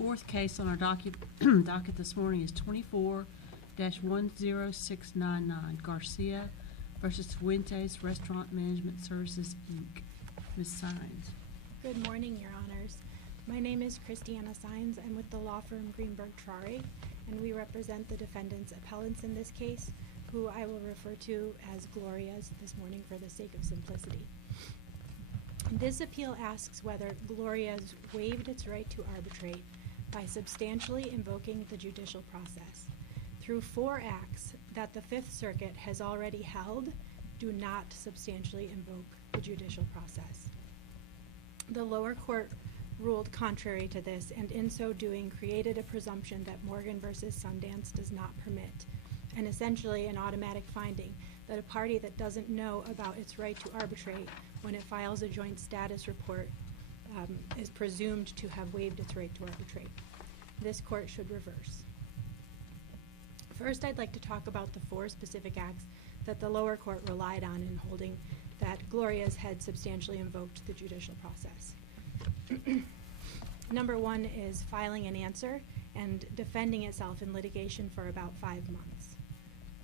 Fourth case on our docket this morning is 24-10699 Garcia versus Fuentes Restaurant Management Services, Inc. Ms. Signs. Good morning, Your Honors. My name is Christiana Signs. I'm with the law firm Greenberg Trari, and we represent the defendant's appellants in this case, who I will refer to as Gloria's this morning for the sake of simplicity. This appeal asks whether Gloria's waived its right to arbitrate by substantially invoking the judicial process through 4 acts that the Fifth Circuit has already held do not substantially invoke the judicial process. The lower court ruled contrary to this, and in so doing created a presumption that Morgan v. Sundance does not permit, and essentially an automatic finding that a party that doesn't know about its right to arbitrate when it files a joint status report is presumed to have waived its right to arbitrate. This court should reverse. First, I'd like to talk about the 4 specific acts that the lower court relied on in holding that Gloria's had substantially invoked the judicial process. Number 1 is filing an answer and defending itself in litigation for about 5 months.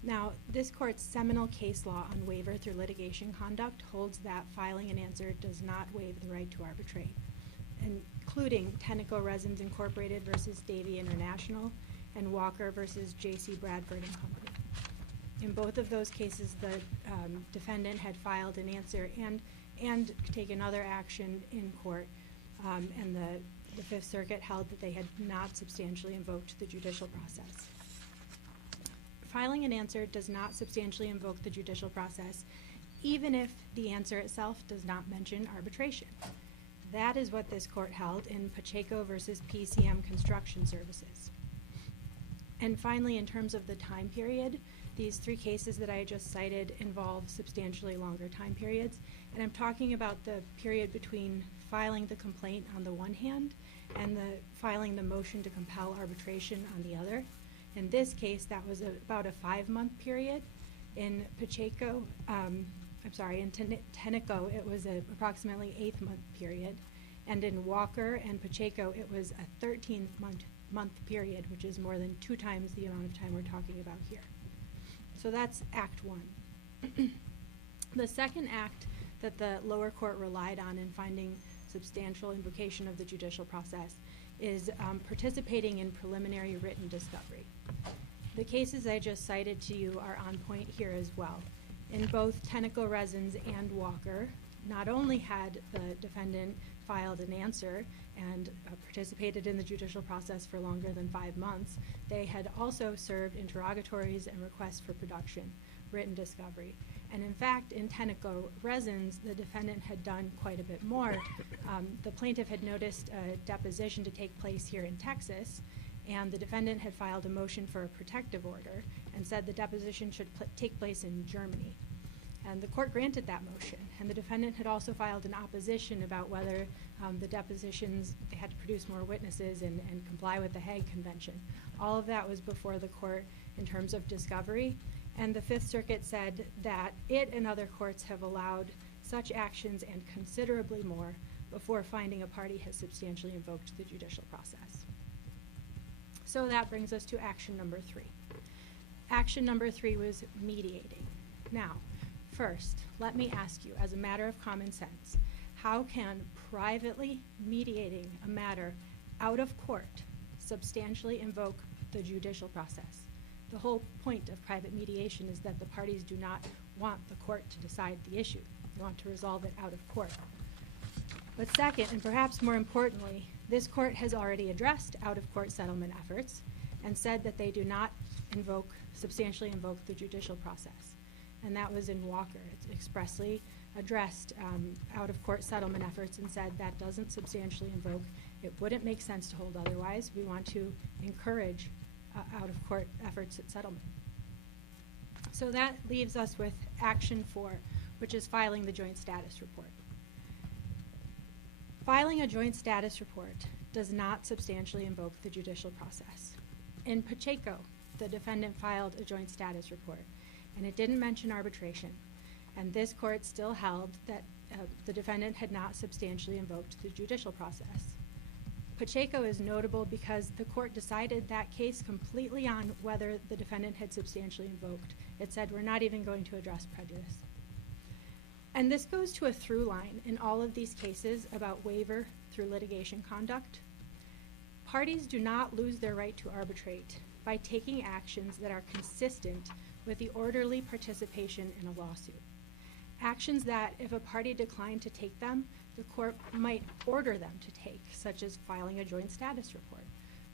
Now, this court's seminal case law on waiver through litigation conduct holds that filing an answer does not waive the right to arbitrate, including Tenneco Resins Incorporated versus Davie International and Walker versus J.C. Bradford and Company. In both of those cases, the defendant had filed an answer and taken other action in court, and the Fifth Circuit held that they had not substantially invoked the judicial process. Filing an answer does not substantially invoke the judicial process, even if the answer itself does not mention arbitration. That is what this court held in Pacheco versus PCM Construction Services. And finally, in terms of the time period, these 3 cases that I just cited involve substantially longer time periods, and I'm talking about the period between filing the complaint on the one hand and filing the motion to compel arbitration on the other. In this case, that was about a 5-month period. In Pacheco, in Tenneco, it was an approximately 8-month period. And in Walker and Pacheco, it was a 13-month period, which is more than 2 times the amount of time we're talking about here. So that's Act 1. The second act that the lower court relied on in finding substantial invocation of the judicial process is participating in preliminary written discovery. The cases I just cited to you are on point here as well. In both Tenneco Resins and Walker, not only had the defendant filed an answer and participated in the judicial process for longer than 5 months, they had also served interrogatories and requests for production, written discovery. And in fact, in Tenneco Resins, the defendant had done quite a bit more. The plaintiff had noticed a deposition to take place here in Texas, and the defendant had filed a motion for a protective order and said the deposition should take place in Germany. And the court granted that motion, and the defendant had also filed an opposition about whether the depositions, they had to produce more witnesses and comply with the Hague Convention. All of that was before the court in terms of discovery, and the Fifth Circuit said that it and other courts have allowed such actions and considerably more before finding a party has substantially invoked the judicial process. So that brings us to action number 3. Action number 3 was mediating. Now, first, let me ask you, as a matter of common sense, how can privately mediating a matter out of court substantially invoke the judicial process? The whole point of private mediation is that the parties do not want the court to decide the issue. They want to resolve it out of court. But second, and perhaps more importantly, this court has already addressed out-of-court settlement efforts and said that they do not substantially invoke the judicial process. And that was in Walker. It expressly addressed out-of-court settlement efforts and said that doesn't substantially invoke. It wouldn't make sense to hold otherwise. We want to encourage out-of-court efforts at settlement. So that leaves us with action 4, which is filing the joint status report. Filing a joint status report does not substantially invoke the judicial process. In Pacheco, the defendant filed a joint status report, and it didn't mention arbitration, and this court still held that the defendant had not substantially invoked the judicial process. Pacheco is notable because the court decided that case completely on whether the defendant had substantially invoked. It said we're not even going to address prejudice. And this goes to a through line in all of these cases about waiver through litigation conduct. Parties do not lose their right to arbitrate by taking actions that are consistent with the orderly participation in a lawsuit. Actions that, if a party declined to take them, the court might order them to take, such as filing a joint status report,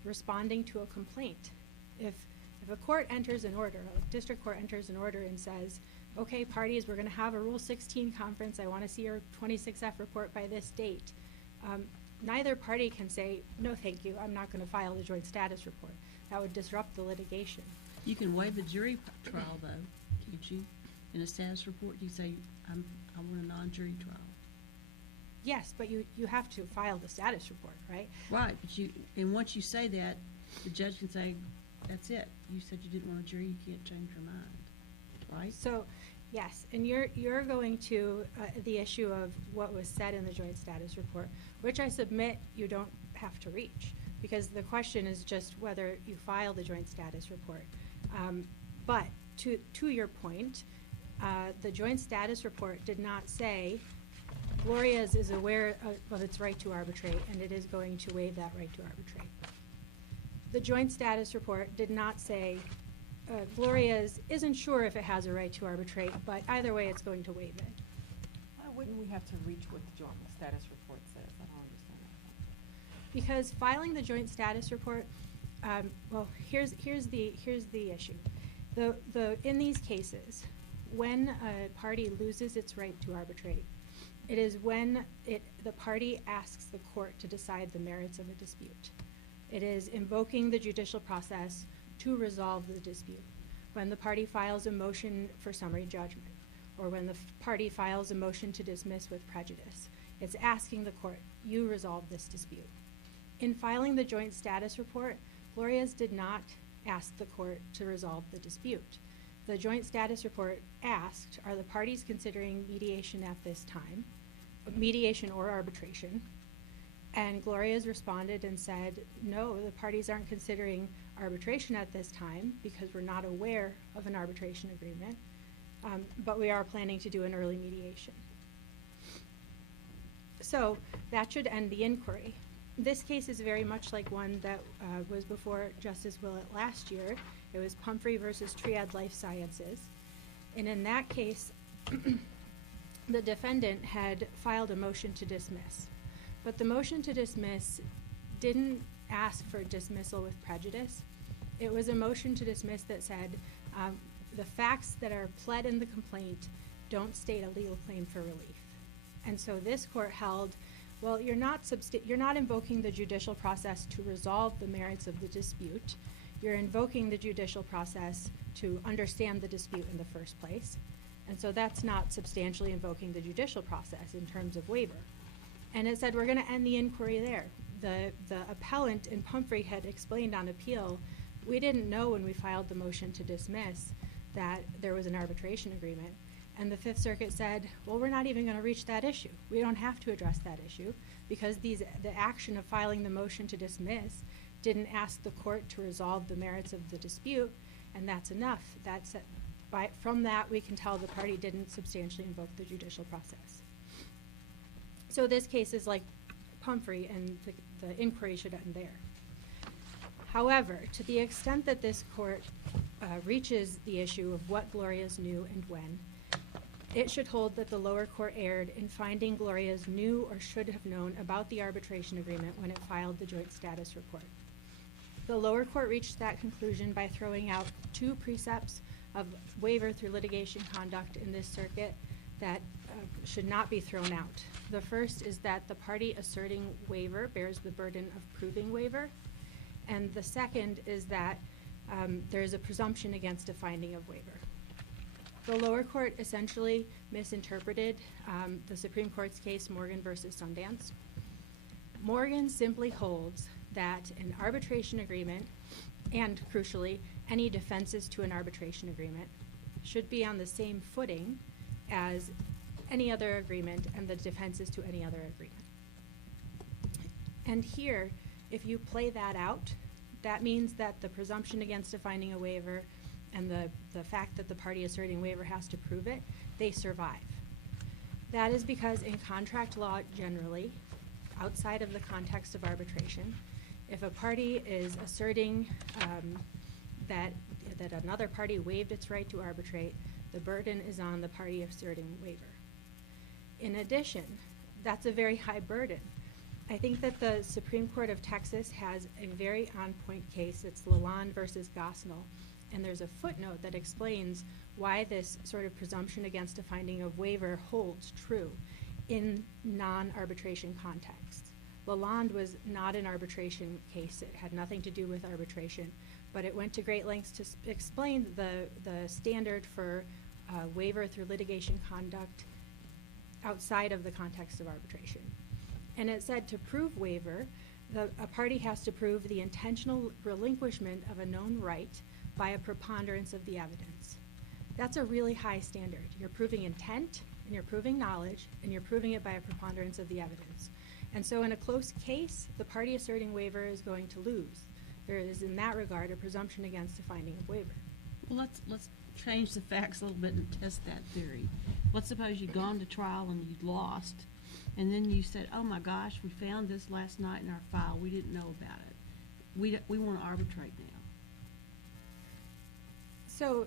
responding to a complaint. If a court enters an order, a district court enters an order and says, okay, parties, we're going to have a Rule 16 conference. I want to see your 26F report by this date. Neither party can say, no, thank you, I'm not going to file the joint status report. That would disrupt the litigation. You can waive the jury trial, though, can't you? In a status report, you say, I want a non-jury trial. Yes, but you have to file the status report, right? Right, but and once you say that, the judge can say, that's it. You said you didn't want a jury, you can't change your mind, right? So, yes, and you're going to the issue of what was said in the joint status report, which I submit you don't have to reach, because the question is just whether you file the joint status report. But to your point, the joint status report did not say Gloria's is aware of its right to arbitrate, and it is going to waive that right to arbitrate. The joint status report did not say Gloria's isn't sure if it has a right to arbitrate, but either way it's going to waive it. Why wouldn't we have to reach what the joint status report says? I don't understand that. Because filing the joint status report, well, here's the issue. In these cases, when a party loses its right to arbitrate, it is when the party asks the court to decide the merits of a dispute. It is invoking the judicial process to resolve the dispute. When the party files a motion for summary judgment, or when the party files a motion to dismiss with prejudice, it's asking the court, you resolve this dispute. In filing the joint status report, Gloria's did not ask the court to resolve the dispute. The joint status report asked, are the parties considering mediation at this time, mediation or arbitration? And Gloria's responded and said, no, the parties aren't considering arbitration at this time because we're not aware of an arbitration agreement, but we are planning to do an early mediation. So that should end the inquiry. This case is very much like one that was before Justice Willett last year. It was Pumphrey versus Triad Life Sciences. And in that case, the defendant had filed a motion to dismiss. But the motion to dismiss didn't ask for dismissal with prejudice. It was a motion to dismiss that said the facts that are pled in the complaint don't state a legal claim for relief. And so this court held, well, you're not invoking the judicial process to resolve the merits of the dispute. You're invoking the judicial process to understand the dispute in the first place. And so that's not substantially invoking the judicial process in terms of waiver. And it said we're going to end the inquiry there. The appellant in Pumphrey had explained on appeal, we didn't know when we filed the motion to dismiss that there was an arbitration agreement. And the Fifth Circuit said, well, we're not even going to reach that issue. We don't have to address that issue because the action of filing the motion to dismiss didn't ask the court to resolve the merits of the dispute, and that's enough. From that, we can tell the party didn't substantially invoke the judicial process. So this case is like Pumphrey, and the inquiry should end there. However, to the extent that this court reaches the issue of what Gloria's knew and when, it should hold that the lower court erred in finding Gloria's knew or should have known about the arbitration agreement when it filed the joint status report. The lower court reached that conclusion by throwing out two precepts of waiver through litigation conduct in this circuit that should not be thrown out. The first is that the party asserting waiver bears the burden of proving waiver, and the second is that there is a presumption against a finding of waiver. The lower court essentially misinterpreted the Supreme Court's case, Morgan versus Sundance. Morgan simply holds that an arbitration agreement, and crucially, any defenses to an arbitration agreement, should be on the same footing as any other agreement and the defenses to any other agreement. And here, If you play that out, that means that the presumption against finding a waiver and the fact that the party asserting waiver has to prove it, they survive. That is because in contract law generally, outside of the context of arbitration, if a party is asserting that another party waived its right to arbitrate, the burden is on the party asserting waiver. In addition, that's a very high burden. I think that the Supreme Court of Texas has a very on-point case. It's Lalonde versus Gosnell, and there's a footnote that explains why this sort of presumption against a finding of waiver holds true in non-arbitration contexts. Lalonde was not an arbitration case. It had nothing to do with arbitration, but it went to great lengths to explain the standard for waiver through litigation conduct outside of the context of arbitration. And it said to prove waiver, a party has to prove the intentional relinquishment of a known right by a preponderance of the evidence. That's a really high standard. You're proving intent, and you're proving knowledge, and you're proving it by a preponderance of the evidence. And so in a close case, the party asserting waiver is going to lose. There is, in that regard, a presumption against a finding of waiver. Well, let's change the facts a little bit and test that theory. Let's suppose you'd gone to trial and you'd lost, and then you said, oh my gosh, we found this last night in our file. We didn't know about it. We want to arbitrate now. So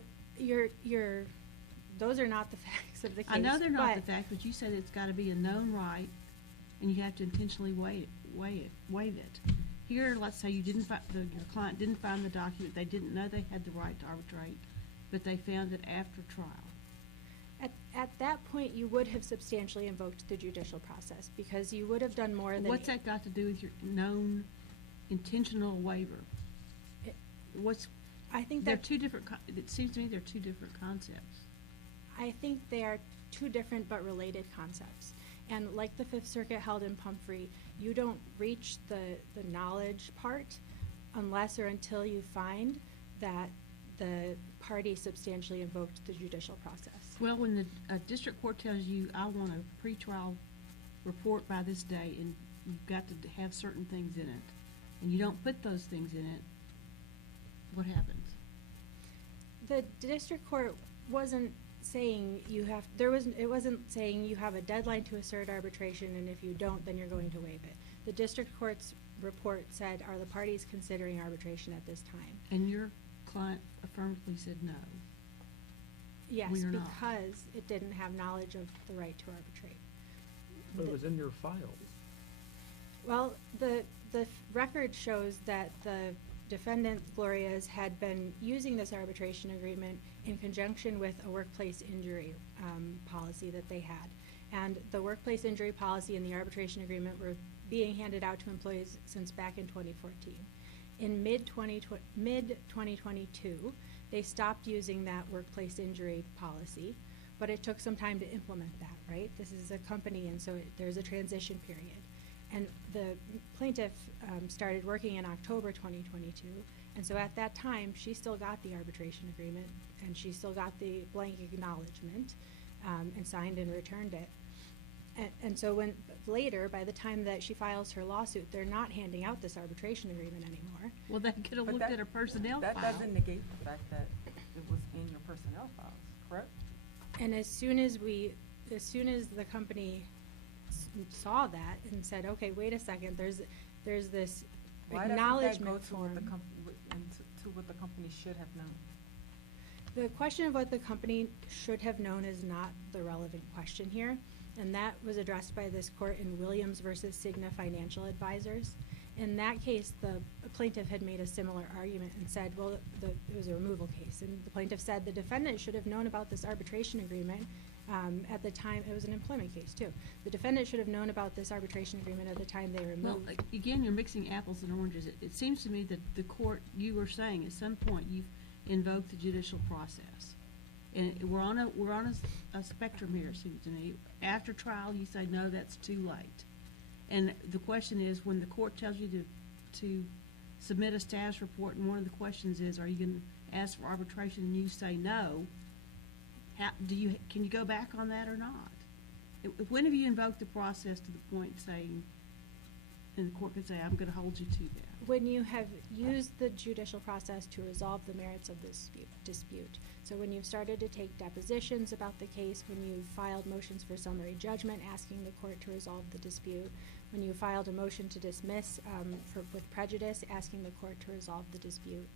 those are not the facts of the case. I know they're not the facts, but you said it's got to be a known right, and you have to intentionally waive it. Here, let's say your client didn't find the document. They didn't know they had the right to arbitrate, but they found it after trial. At that point, you would have substantially invoked the judicial process because you would have done more than... What's that got to do with your known intentional waiver? I think they're two different. It seems to me they're two different concepts. I think they are two different but related concepts. And like the Fifth Circuit held in Pumphrey, you don't reach the knowledge part unless or until you find that the party substantially invoked the judicial process. Well, when the district court tells you, I want a pretrial report by this day, and you've got to have certain things in it, and you don't put those things in it, what happens? The district court wasn't saying it wasn't saying you have a deadline to assert arbitration, and if you don't, then you're going to waive it. The district court's report said, are the parties considering arbitration at this time? And your client affirmatively said no. Yes, We are not. because it didn't have knowledge of the right to arbitrate. But it was in your files. Well, the record shows that the defendant, Gloria's, had been using this arbitration agreement in conjunction with a workplace injury policy that they had. And the workplace injury policy and the arbitration agreement were being handed out to employees since back in 2014. In mid-2022, they stopped using that workplace injury policy, but it took some time to implement that, right? This is a company, and so there's a transition period. And the plaintiff started working in October 2022, and so at that time, she still got the arbitration agreement, and she still got the blank acknowledgement, and signed and returned it. And so when later, by the time that she files her lawsuit, they're not handing out this arbitration agreement anymore. Well, they could have But looked at her personnel file. That doesn't negate the fact that it was in your personnel files, correct? And as soon as the company saw that and said, okay, wait a second, there's this acknowledgement form. Why doesn't that go to what the company should have known? The question of what the company should have known is not the relevant question here, and that was addressed by this court in Williams versus Cigna Financial Advisors. In that case, the plaintiff had made a similar argument and said, well, it was a removal case, and the plaintiff said the defendant should have known about this arbitration agreement at the time. It was an employment case, too. The defendant should have known about this arbitration agreement at the time they removed. Well, again, you're mixing apples and oranges. It seems to me that the court, you were saying at some point you've invoked the judicial process. And we're on a spectrum here, it seems to me. After trial, you say, no, that's too late. And the question is, when the court tells you to submit a status report, and one of the questions is, are you going to ask for arbitration, and you say no, can you go back on that or not? When have you invoked the process to the point saying and the court could say, I'm gonna hold you to that. When you have used the judicial process to resolve the merits of this dispute. So when you've started to take depositions about the case, when you've filed motions for summary judgment asking the court to resolve the dispute, when you filed a motion to dismiss with prejudice asking the court to resolve the dispute.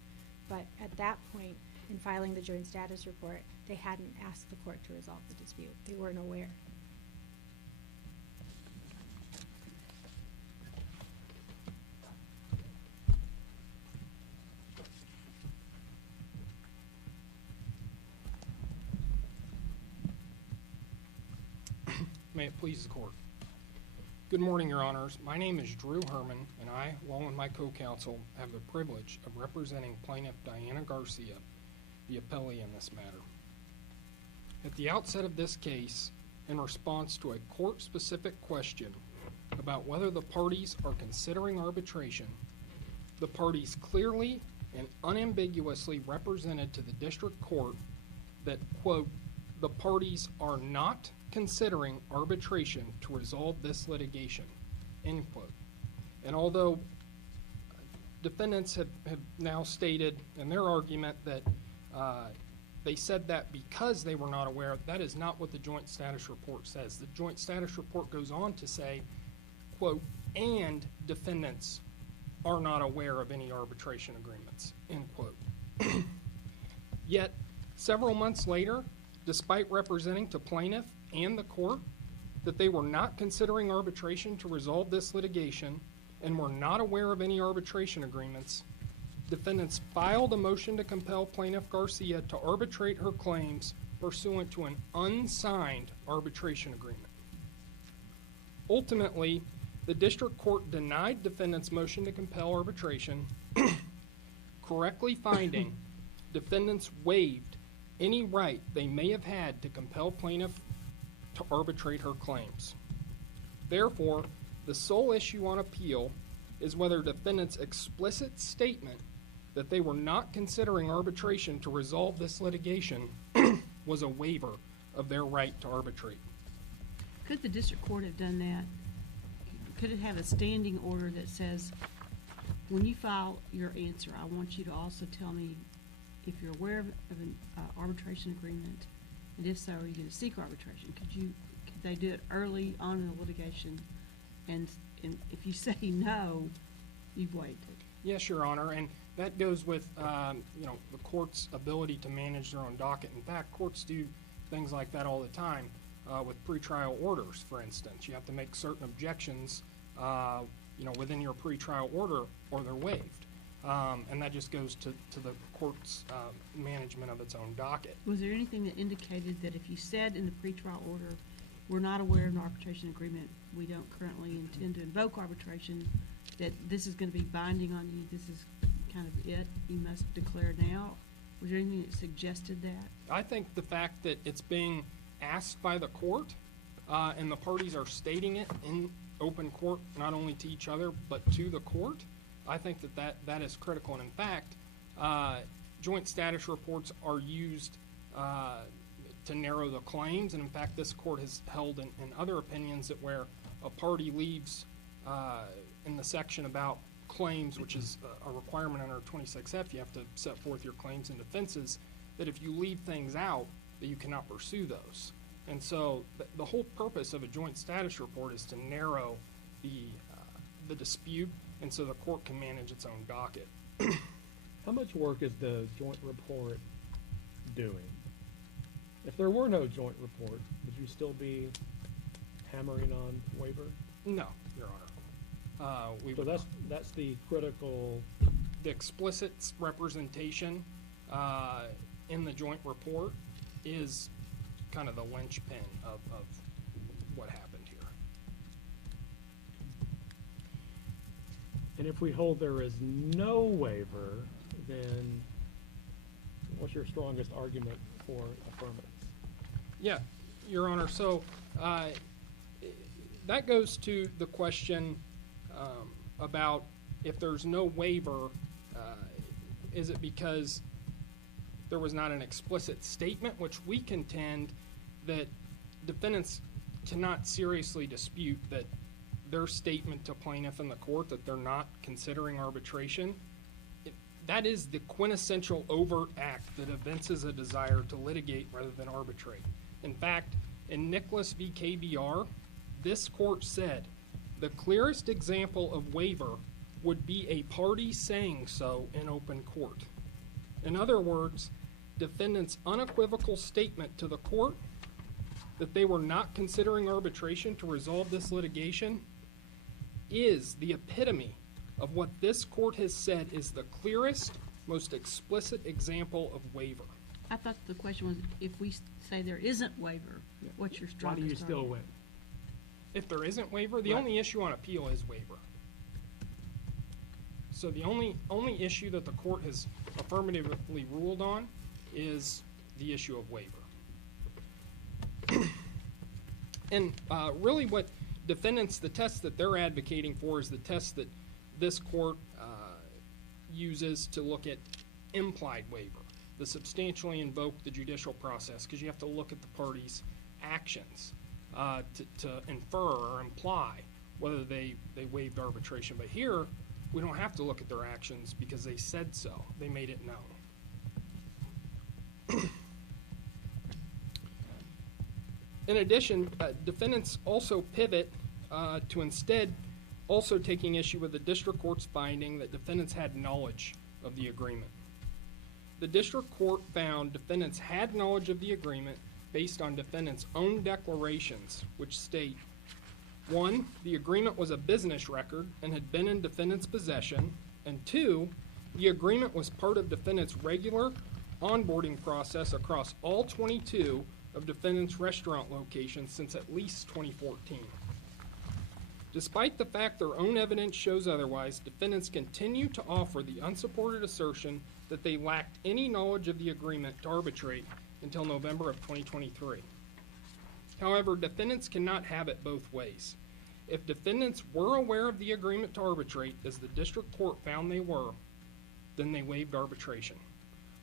But at that point, in filing the joint status report, they hadn't asked the court to resolve the dispute. They weren't aware. May it please the court. Good morning, Your Honors. My name is Drew Herrmann, and I, along with my co-counsel, have the privilege of representing plaintiff Diana Garcia, the appellee in this matter. At the outset of this case, in response to a court-specific question about whether the parties are considering arbitration, the parties clearly and unambiguously represented to the district court that, quote, the parties are not considering arbitration to resolve this litigation, end quote. And although defendants have now stated in their argument that they said that because they were not aware, that is not what the joint status report says. The joint status report goes on to say, quote, and defendants are not aware of any arbitration agreements, end quote. Yet, several months later, despite representing to plaintiff and the court that they were not considering arbitration to resolve this litigation and were not aware of any arbitration agreements, defendants filed a motion to compel plaintiff Garcia to arbitrate her claims pursuant to an unsigned arbitration agreement. Ultimately, the district court denied defendants' motion to compel arbitration, correctly finding defendants waived any right they may have had to compel plaintiff to arbitrate her claims. Therefore, the sole issue on appeal is whether defendants' explicit statement that they were not considering arbitration to resolve this litigation was a waiver of their right to arbitrate. Could the district court have done that? Could it have a standing order that says, when you file your answer, I want you to also tell me if you're aware of an arbitration agreement, and if so, are you going to seek arbitration? Could they do it early on in the litigation? And if you say no, you've waived it. Yes, Your Honor, and that goes with the court's ability to manage their own docket. In fact, courts do things like that all the time with pretrial orders, for instance. You have to make certain objections within your pretrial order, or they're waived. And that just goes to the court's management of its own docket. Was there anything that indicated that if you said in the pretrial order, we're not aware of an arbitration agreement, we don't currently intend to invoke arbitration, that this is going to be binding on you, this is kind of it, you must declare now? Was there anything that suggested that? I think the fact that it's being asked by the court and the parties are stating it in open court, not only to each other, but to the court, I think that is critical. And in fact, joint status reports are used to narrow the claims. And in fact, this court has held in other opinions that where a party leaves in the section about claims, which is a requirement under 26F, you have to set forth your claims and defenses, that if you leave things out, that you cannot pursue those. And so the whole purpose of a joint status report is to narrow the dispute, and so the court can manage its own docket. How much work is the joint report doing? If there were no joint report, would you still be hammering on waiver? No, Your Honor. So that's the critical. The explicit representation in the joint report is kind of the linchpin of what happened here. And if we hold there is no waiver, then what's your strongest argument for affirmance? Yeah, Your Honor. So that goes to the question about if there's no waiver, is it because there was not an explicit statement, which we contend that defendants cannot seriously dispute that their statement to plaintiff in the court that they're not considering arbitration, that is the quintessential overt act that evinces a desire to litigate rather than arbitrate. In fact, in Nicholas v. KBR, this court said the clearest example of waiver would be a party saying so in open court. In other words, defendant's unequivocal statement to the court that they were not considering arbitration to resolve this litigation is the epitome of what this court has said is the clearest, most explicit example of waiver. I thought the question was, if we say there isn't waiver, what's your Why strongest do you still argument? win? If there isn't waiver, the Right. only issue on appeal is waiver. So the only issue that the court has affirmatively ruled on is the issue of waiver. And really what defendants, the test that they're advocating for is the test that this court uses to look at implied waiver, the substantially invoke the judicial process, because you have to look at the parties' actions to infer or imply whether they waived arbitration. But here, we don't have to look at their actions because they said so. They made it known. In addition, defendants also pivot to instead also taking issue with the district court's finding that defendants had knowledge of the agreement. The district court found defendants had knowledge of the agreement based on defendants' own declarations, which state, 1, the agreement was a business record and had been in defendant's possession, and 2, the agreement was part of defendant's regular onboarding process across all 22 of defendant's restaurant locations since at least 2014. Despite the fact their own evidence shows otherwise, defendants continue to offer the unsupported assertion that they lacked any knowledge of the agreement to arbitrate until November of 2023. However, defendants cannot have it both ways. If defendants were aware of the agreement to arbitrate, as the district court found they were, then they waived arbitration.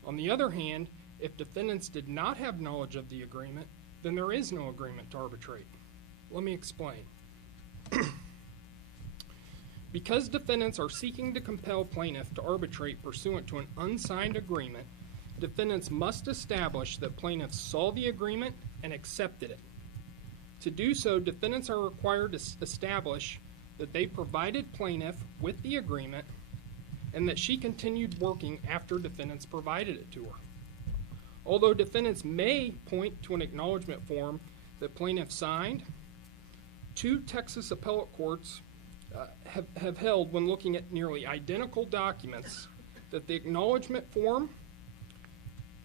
On the other hand, if defendants did not have knowledge of the agreement, then there is no agreement to arbitrate. Let me explain. Because defendants are seeking to compel plaintiff to arbitrate pursuant to an unsigned agreement, defendants must establish that plaintiffs saw the agreement and accepted it. To do so, defendants are required to establish that they provided plaintiff with the agreement and that she continued working after defendants provided it to her. Although defendants may point to an acknowledgement form that plaintiff signed, 2 Texas appellate courts have held, when looking at nearly identical documents, that the acknowledgement form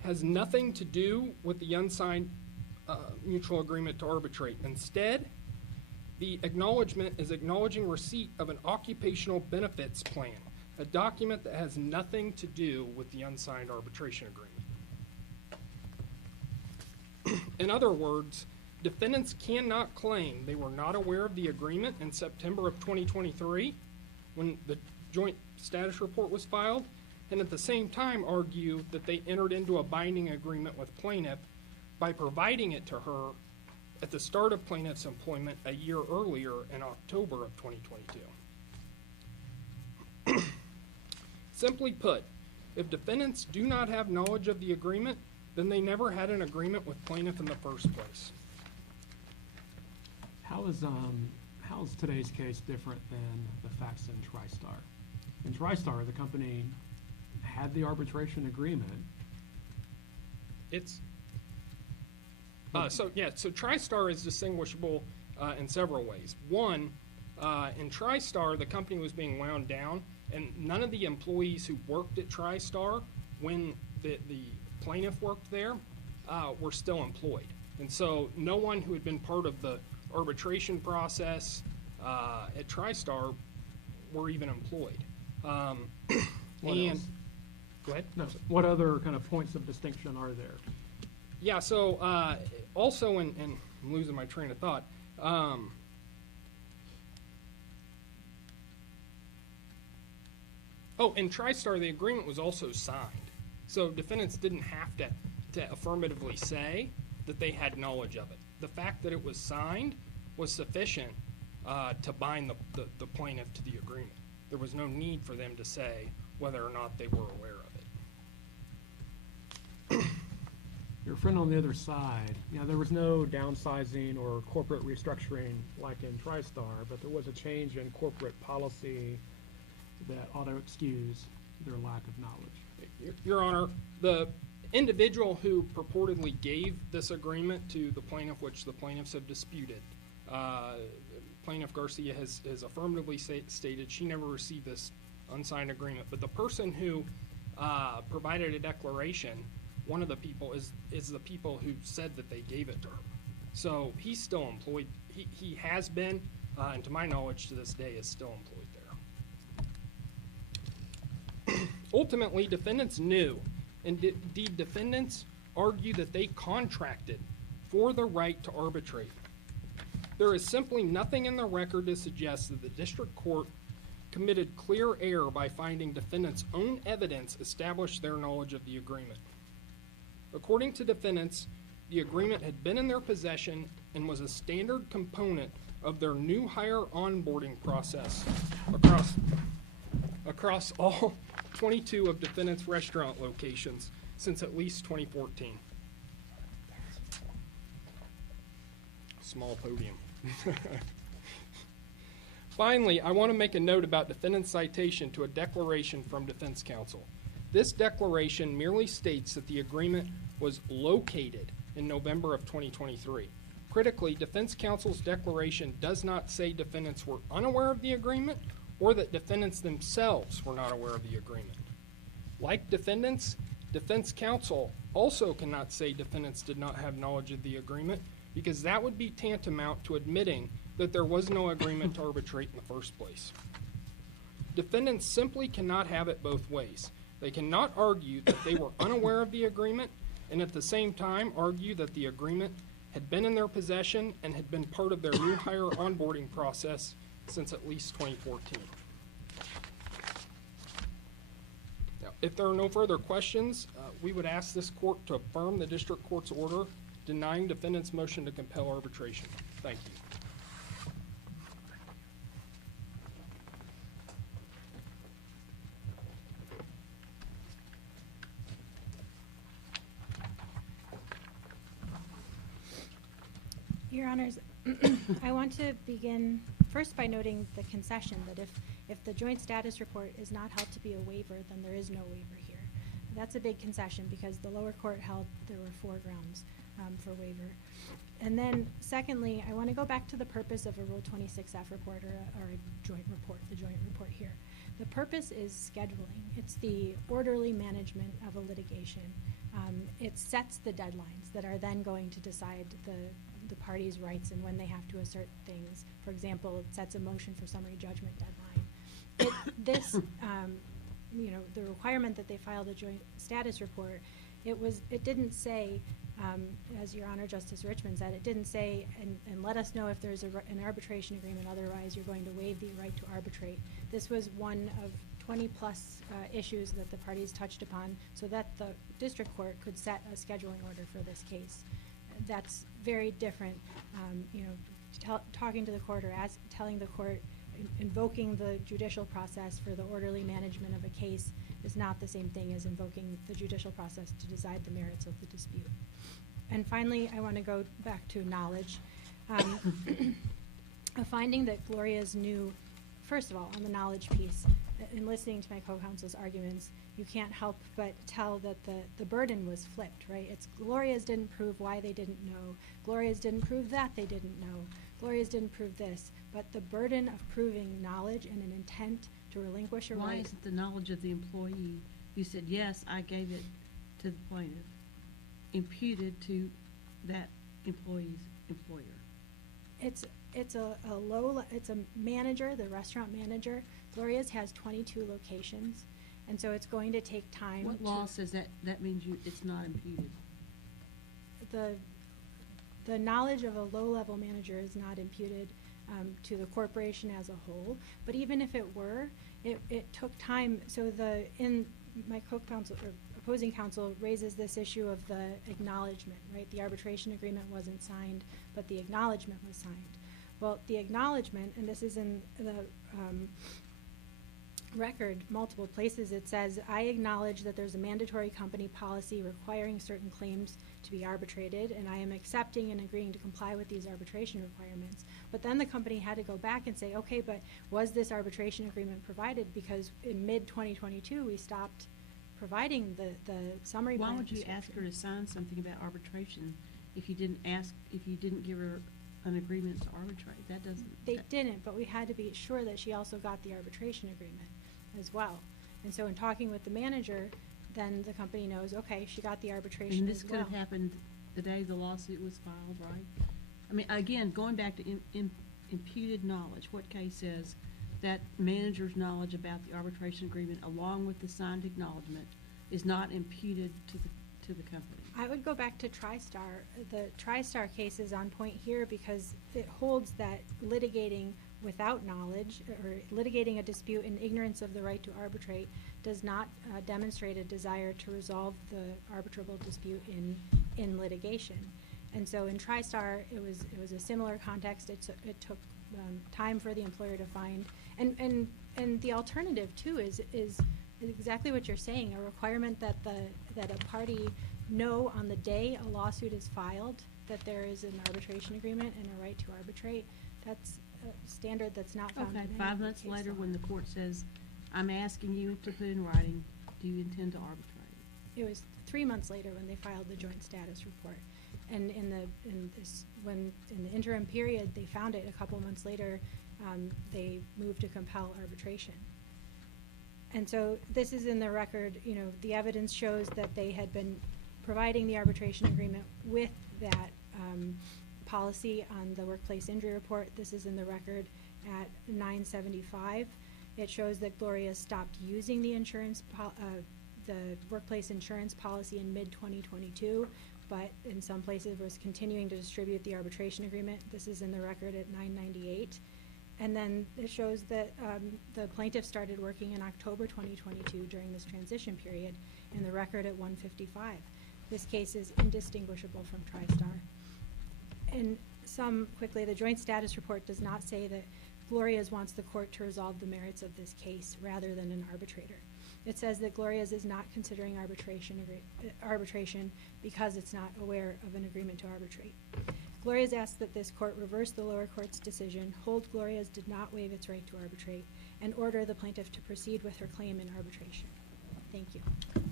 has nothing to do with the unsigned mutual agreement to arbitrate. Instead, the acknowledgement is acknowledging receipt of an occupational benefits plan, a document that has nothing to do with the unsigned arbitration agreement. In other words, defendants cannot claim they were not aware of the agreement in September of 2023 when the joint status report was filed, and at the same time argue that they entered into a binding agreement with plaintiff by providing it to her at the start of plaintiff's employment a year earlier in October of 2022. Simply put, if defendants do not have knowledge of the agreement, then they never had an agreement with plaintiff in the first place. How is today's case different than the facts in TriStar? In TriStar, the company had the arbitration agreement. It's so TriStar is distinguishable in several ways. One, in TriStar, the company was being wound down, and none of the employees who worked at TriStar when the plaintiff worked there were still employed. And so no one who had been part of the arbitration process at TriStar were even employed. What and else? Go ahead. No, what other kind of points of distinction are there? Yeah, so also, and I'm losing my train of thought. In TriStar, the agreement was also signed. So defendants didn't have to affirmatively say that they had knowledge of it. The fact that it was signed was sufficient to bind the plaintiff to the agreement. There was no need for them to say whether or not they were aware of it. Your friend on the other side, there was no downsizing or corporate restructuring like in TriStar, but there was a change in corporate policy that ought to excuse their lack of knowledge. Your Honor, the individual who purportedly gave this agreement to the plaintiff, which the plaintiffs have disputed, Plaintiff Garcia has affirmatively stated she never received this unsigned agreement. But the person who provided a declaration, one of the people, is the people who said that they gave it to her. So he's still employed. He has been, and to my knowledge to this day, is still employed there. Ultimately, defendants knew, and indeed defendants argue that they contracted for the right to arbitrate. There is simply nothing in the record to suggest that the district court committed clear error by finding defendants' own evidence established their knowledge of the agreement. According to defendants, the agreement had been in their possession and was a standard component of their new hire onboarding process across all 22 of defendants' restaurant locations since at least 2014. Small podium. Finally, I want to make a note about defendant's citation to a declaration from defense counsel. This declaration merely states that the agreement was located in November of 2023. Critically, defense counsel's declaration does not say defendants were unaware of the agreement or that defendants themselves were not aware of the agreement. Like defendants, defense counsel also cannot say defendants did not have knowledge of the agreement, because that would be tantamount to admitting that there was no agreement to arbitrate in the first place. Defendants simply cannot have it both ways. They cannot argue that they were unaware of the agreement and at the same time argue that the agreement had been in their possession and had been part of their new hire onboarding process since at least 2014. Now, if there are no further questions, we would ask this court to affirm the district court's order denying defendant's motion to compel arbitration. Thank you. Your Honors, I want to begin first by noting the concession that if the joint status report is not held to be a waiver, then there is no waiver here. That's a big concession because the lower court held there were 4 grounds for waiver. And then secondly, I want to go back to the purpose of a Rule 26F report or a joint report, the joint report here. The purpose is scheduling. It's the orderly management of a litigation. It sets the deadlines that are then going to decide the parties' rights and when they have to assert things. For example, it sets a motion for summary judgment deadline. The requirement that they filed a joint status report, it didn't say, as Your Honor, Justice Richman said, it didn't say, and let us know if there's an arbitration agreement, otherwise you're going to waive the right to arbitrate. This was one of 20-plus issues that the parties touched upon so that the district court could set a scheduling order for this case. That's very different, talking to the court or telling the court, invoking the judicial process for the orderly management of a case is not the same thing as invoking the judicial process to decide the merits of the dispute. And finally, I want to go back to knowledge. A finding that Gloria's knew, first of all, on the knowledge piece, in listening to my co-counsel's arguments, you can't help but tell that the burden was flipped, right? It's Gloria's didn't prove why they didn't know. Gloria's didn't prove that they didn't know. Gloria's didn't prove this. But the burden of proving knowledge and an intent to relinquish a right. Why isn't the knowledge of the employee, you said, yes, I gave it to the plaintiff, imputed to that employee's employer? It's a manager, the restaurant manager. Gloria's has 22 locations, and so it's going to take time. What law says that means it's not imputed? The knowledge of a low-level manager is not imputed to the corporation as a whole. But even if it were, it took time. So my co-counsel or opposing counsel raises this issue of the acknowledgement, right? The arbitration agreement wasn't signed, but the acknowledgement was signed. Well, the acknowledgement, and this is in the record multiple places, it says, I acknowledge that there's a mandatory company policy requiring certain claims to be arbitrated, and I am accepting and agreeing to comply with these arbitration requirements. But then the company had to go back and say, okay, but was this arbitration agreement provided? Because in mid-2022, we stopped providing the summary plan Why would you ask description. her to sign something about arbitration if you didn't give her an agreement to arbitrate? That doesn't. They didn't, but we had to be sure that she also got the arbitration agreement as well. And so in talking with the manager, then the company knows, okay, she got the arbitration And this as could well. have happened the day the lawsuit was filed, right? I mean, again, going back to imputed knowledge, what case says that manager's knowledge about the arbitration agreement along with the signed acknowledgement is not imputed to the company? I would go back to TriStar. The TriStar case is on point here because it holds that litigating without knowledge or litigating a dispute in ignorance of the right to arbitrate does not demonstrate a desire to resolve the arbitrable dispute in litigation. And so in TriStar, it was a similar context. It took time for the employer to find, and the alternative too is exactly what you're saying, a requirement that a party know on the day a lawsuit is filed that there is an arbitration agreement and a right to arbitrate. That's a standard that's not found in Okay, any 5 other months case later, law. when the court says, I'm asking you to put in writing, do you intend to arbitrate? It was 3 months later when they filed the joint status report. And in the interim period, they found it a couple months later, they moved to compel arbitration. And so this is in the record, you know, the evidence shows that they had been providing the arbitration agreement with that policy on the workplace injury report. This is in the record at 975. It shows that Gloria stopped using the the workplace insurance policy in mid-2022, but in some places was continuing to distribute the arbitration agreement. This is in the record at 998. And then it shows that the plaintiff started working in October 2022 during this transition period, in the record at 155. This case is indistinguishable from TriStar. And quickly, the joint status report does not say that Gloria's wants the court to resolve the merits of this case rather than an arbitrator. It says that Gloria's is not considering arbitration because it's not aware of an agreement to arbitrate. Gloria's asks that this court reverse the lower court's decision, hold Gloria's did not waive its right to arbitrate, and order the plaintiff to proceed with her claim in arbitration. Thank you.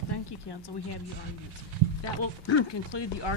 Thank you, counsel. We have your arguments. That will conclude the argument.